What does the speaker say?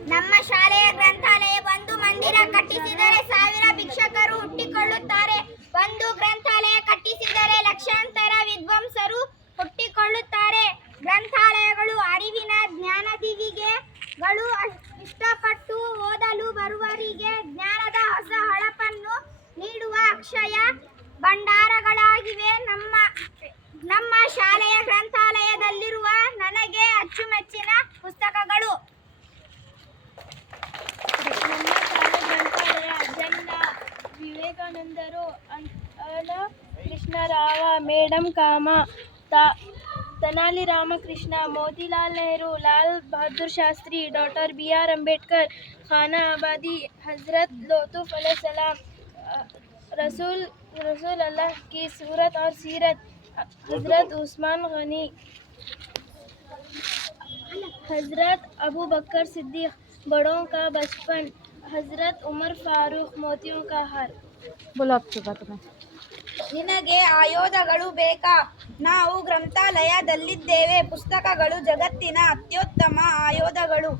ನಮ್ಮ ಶಾಲೆಯ ಗ್ರಂಥಾಲಯ ಒಂದು ಮಂದಿರ ಕಟ್ಟಿಸಿದರೆ ಸಾವಿರ ಭಿಕ್ಷುಕರು ಹುಟ್ಟಿಕೊಳ್ಳುತ್ತಾರೆ. ಒಂದು ಗ್ರಂಥಾಲಯ ಕಟ್ಟಿಸಿದರೆ ಲಕ್ಷಾಂತರ ವಿದ್ವಾಂಸರು ಹುಟ್ಟಿಕೊಳ್ಳುತ್ತಾರೆ. ಗ್ರಂಥಾಲಯಗಳು ಅರಿವಿನ ಜ್ಞಾನದೀವಿಗೆಗಳು. ಇಷ್ಟಪಟ್ಟು ಓದಲು ಬರುವವರಿಗೆ ಜ್ಞಾನದ ಹೊಸ ಹೊಳಪನ್ನು ನೀಡುವ ಅಕ್ಷಯ ಭಂಡಾರಗಳಾಗಿವೆ ನಮ್ಮ ಶಾಲೆಯ ಗ್ರಂಥಾಲಯದಲ್ಲಿರುವ ನನಗೆ ಅಚ್ಚುಮೆಚ್ಚಿನ ಪುಸ್ತಕಗಳು. ನಮ್ಮ ಶಾಲೆ ಗ್ರಂಥಾಲಯ ಅಜ್ಜಣ್ಣ ವಿವೇಕಾನಂದರು, ಅಳ ಕೃಷ್ಣರಾವ, ಮೇಡಂ ಕಾಮ, ತೆನಾಲಿ ರಾಮಕೃಷ್ಣ, ಮೋತಿಲಾಲ್ ನೆಹರು, ಲಾಲ್ ಬಹದ್ದೂರ್ ಶಾಸ್ತ್ರಿ, ಡಾಕ್ಟರ್ BR ಅಂಬೇಡ್ಕರ್, ಖಾನಾ ಆಬಾದಿ, ಹಜರತ್ ಲುತ್ಫುಲ್ सलाम, रसूल अल्लाह की सूरत और सीरत, हजरत उस्मान गनी, हजरत अबू बकर सिद्दीक, बड़ों का बचपन, हजरत उमर फारूक, मोतियों का हार. ನಿನಗೆ ಆಯೋಧಗಳು ಬೇಕಾ? ನಾವು ಗ್ರಂಥಾಲಯದಲ್ಲಿದ್ದೇವೆ. ಪುಸ್ತಕಗಳು ಜಗತ್ತಿನ ಅತ್ಯುತ್ತಮ ಆಯೋಧಗಳು.